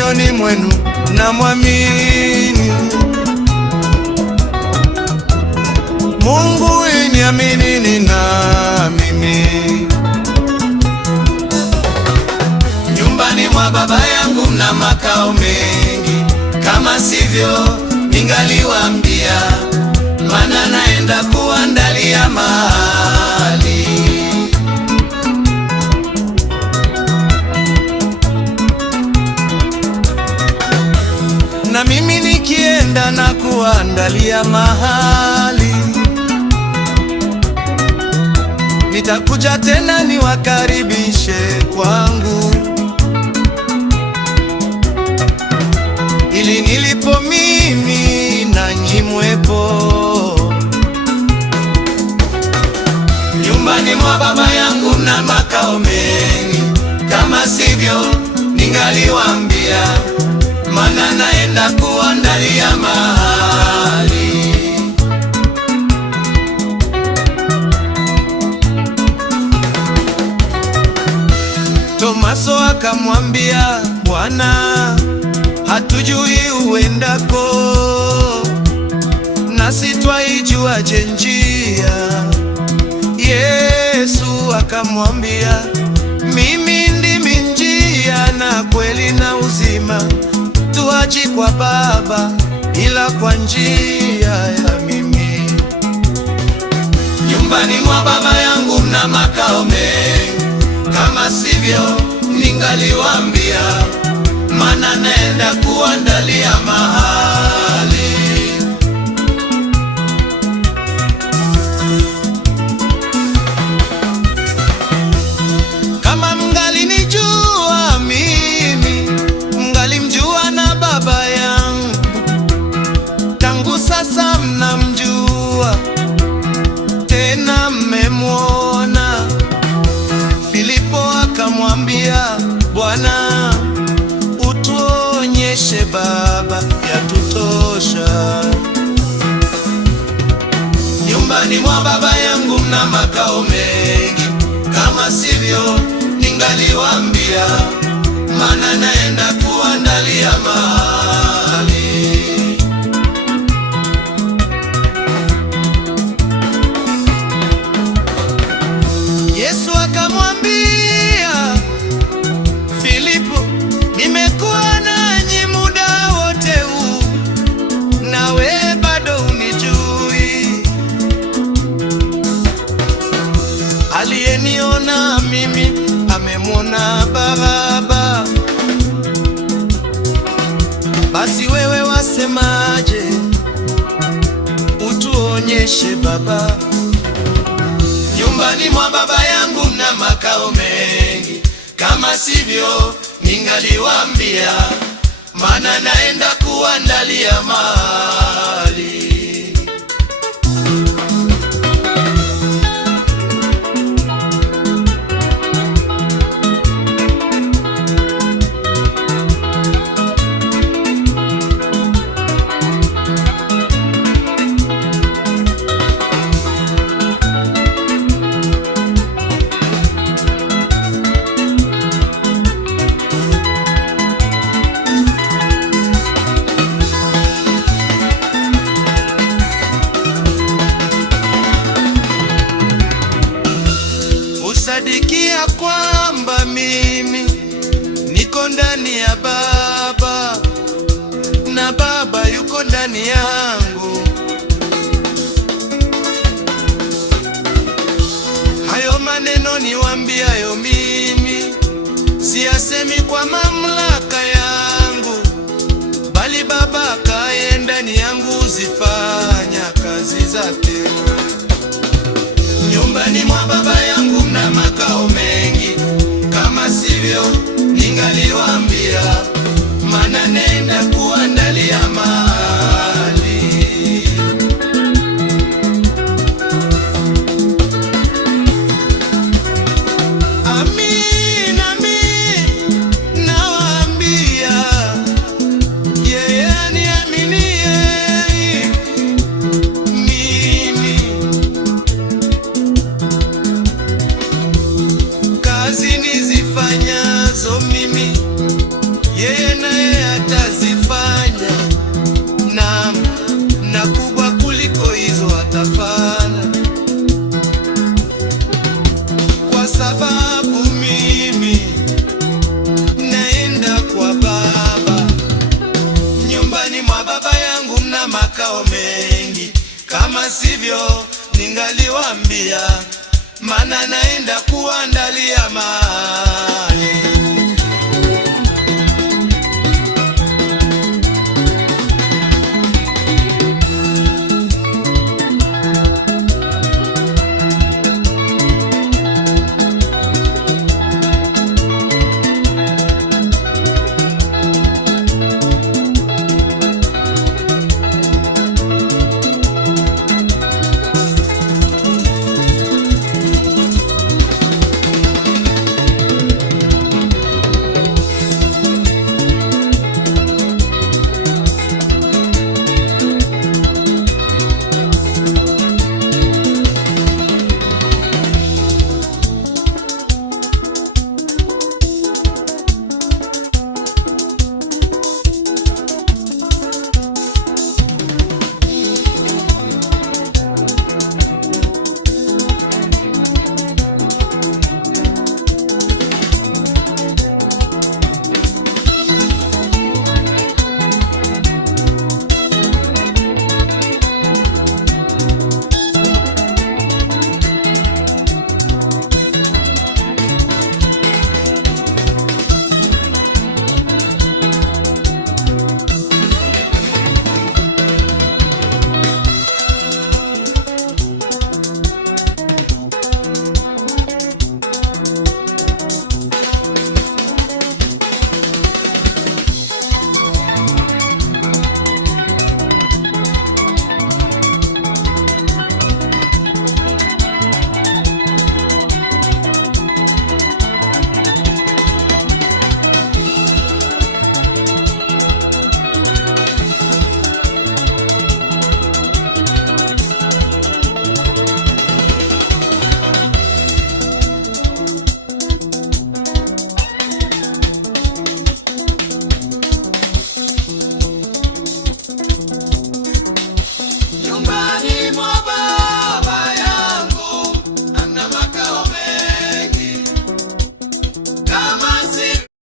moyoni mwenu na mwamini Mungu, niaminini na mimi. Nyumbani mwa Baba yangu mna makao mengi, kama sivyo ningaliwaambia, maana naenda kuandalia mahali. Na mimi nikienda na kuandalia mahali, nitakuja tena niwakaribishe kwangu, ili nilipo mimi nanyi mwepo. Nyumbani mwa Baba yangu mna makao mengi, kama sivyo ningaliwaambia, maana naenda kuandalia mahali. Tomaso akamwambia, Bwana, hatujui uendako, nasi twaijuaje njia? Yesu akamwambia, mimi ndimi njia na kweli na uzima, tuachi kwa Baba ila kwa njia ya mimi. Nyumbani mwa Baba yangu mna makao mengi, kama sivyo ningaliwaambia, maana naenda kuandalia mahali. Kama mngalinijua mimi, mngalimjua na Baba yangu. Tangu sasa mnamjua, tena mmemwona. Filipo akamwambia, Bwana, utuonyeshe Baba, yatutosha. Nyumbani mwa Baba yangu mna makao mengi, kama sivyo ningaliwaambia, maana naenda kuandalia mahali. Yesu akamwambia Filipo, nimekuwa nanyi muda wote huu, nawe bado unijui? Aliyeniona mimi amemwona Baba. Basi wewe wasemaje? Utuonyeshe Baba. Nyumbani mwa Baba yangu mna makao mengi, kama sivyo ningaliwaambia, maana naenda kuandalia mahali. Sadikia kwamba mimi niko ndani ya Baba na Baba yuko ndani yangu. Hayo maneno niwaambiayo mimi, siyasemi kwa mamlaka yangu, bali Baba akaye ndani yangu zifanya kazi zake. Nyumbani mwa Baba yangu mna makao mengi, kama sivyo ningaliwaambia, maana nenda kuandalia mahali. Amin, amin, nawaambia, yeye aniaminie mimi, kazi nizifanyazo sivyo ningaliwaambia, maana naenda kuandalia